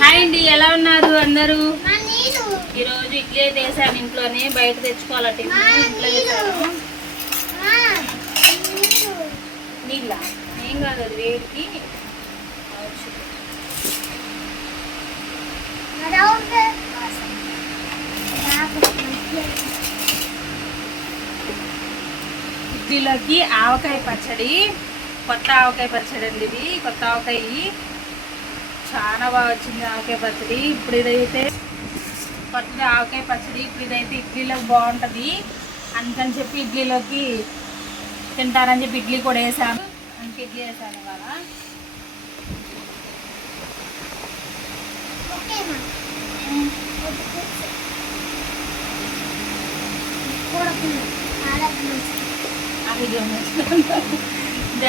Hi అండి, ఎలా ఉన్నారు అందరూ? ఈరోజు ఇడ్లీ వేసాను ఇంట్లోనే, బయట తెచ్చుకోవాలంటే ఇంట్లో వేసాను. నీళ్ళ ఏం కాదు, అది వేడికి ఇడ్లీలోకి ఆవకాయ పచ్చడి, కొత్త ఆవకాయ పచ్చడి అండి. ఇది కొత్త ఆవకాయ, చాలా బాగా వచ్చింది ఆవకాయ పచ్చడి. ఇప్పుడు ఇదైతే కొత్త ఆవకాయ పచ్చడి, ఇప్పుడు ఇదైతే ఇడ్లీలోకి బాగుంటుంది. అందుకని చెప్పి ఇడ్లీలోకి తింటారని చెప్పి ఇడ్లీ కూడా వేసాను. అందుకే ఇడ్లీ వేసాను ఇవాళ.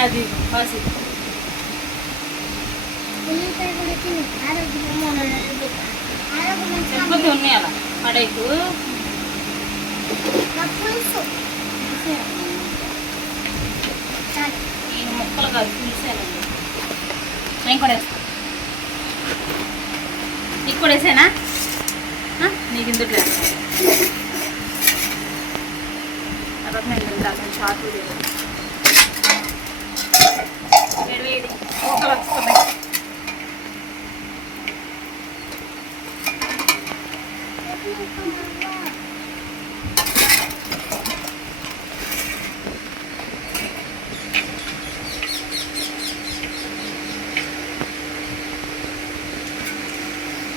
అది పసి చెప్పుద్ది ఉన్నాయి అలా పడైకు ఈ ముక్కలు కాదు తీసానండి. నేను కూడా వేస్తాను. నీకు కూడా వేసానా? నీకు ఇందుట్లో తర్వాత నేను తింటాను. షార్ట్ వేడి వేడి ముక్కలు వస్తున్నాయి.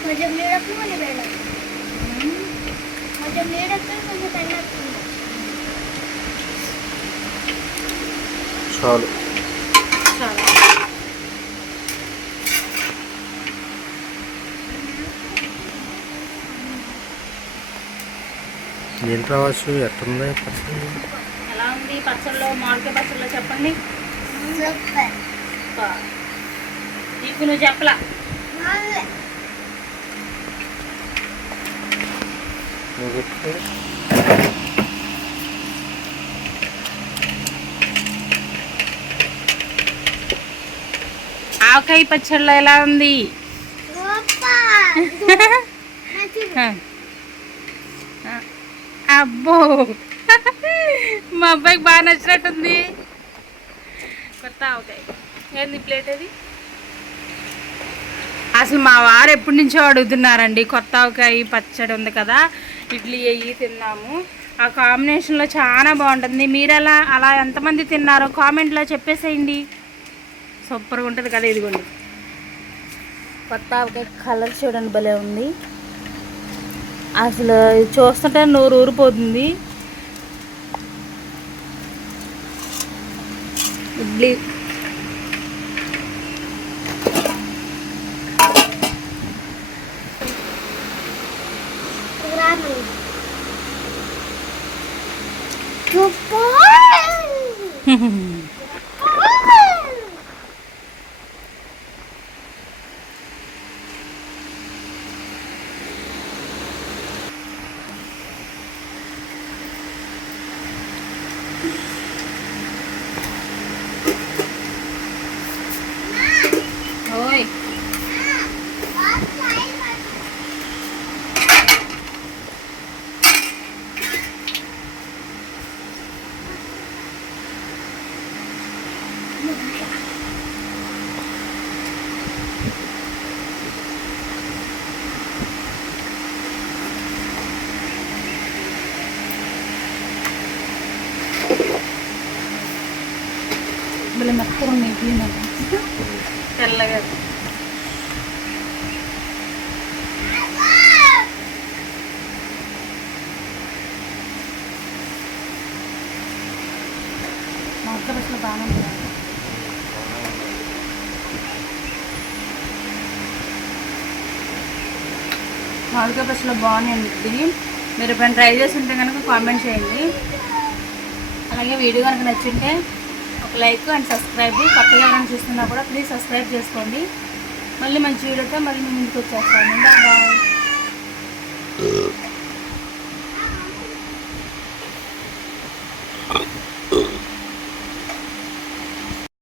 కొంచెం నీడకు కొంచెం వేడకు, కొంచెం నీడకు కొంచెం తన్నకు చాలు. ఏంటి రావచ్చు? ఎట్టుంది పచ్చడి? ఎలా ఉంది పచ్చళ్ళలో? మామిడికాయ పచ్చళ్ళలో చెప్పండి. నీకు నువ్వు చెప్పలా? ఆవకాయ పచ్చళ్ళలో ఎలా ఉంది? అబ్బో, మా అబ్బాయికి బాగా నచ్చినట్టుంది. కొత్త ఆవకాయ ఏంది ప్లేట్ అది? అసలు మా వారు ఎప్పటి నుంచో అడుగుతున్నారండి. కొత్త ఆవకాయ పచ్చడి ఉంది కదా, ఇడ్లీ అయ్యి తిన్నాము. ఆ కాంబినేషన్లో చాలా బాగుంటుంది. మీరు అలా ఎంతమంది తిన్నారో కామెంట్లో చెప్పేసేయండి. సూపర్గా ఉంటుంది కదా. ఇదిగోండి కొత్త ఆవకాయ కలర్ చూడండి, భలే ఉంది. అసలు చూస్తుంటే నోరు ఊరిపోతుంది. ఇడ్లీ ఓయ్ భలే మెత్తగా ఉన్నాయి తెల్లగా. మామిడికాయ పచ్చళ్ళు బాగానే ఉంటుంది. మామిడికాయ పచ్చళ్ళు బాగున్నాయండి. మీరు ఎప్పుడైనా ట్రై చేసి ఉంటే కనుక కామెంట్ చేయండి. అలాగే వీడియో కనుక నచ్చుంటే ఒక లైక్ అండ్ సబ్స్క్రైబ్. కొత్తగా ఎవరైనా చూస్తున్నా కూడా ప్లీజ్ సబ్స్క్రైబ్ చేసుకోండి. మళ్ళీ మంచి వీడియోతో మళ్ళీ ముందుకు వచ్చేస్తాను. బాయ్.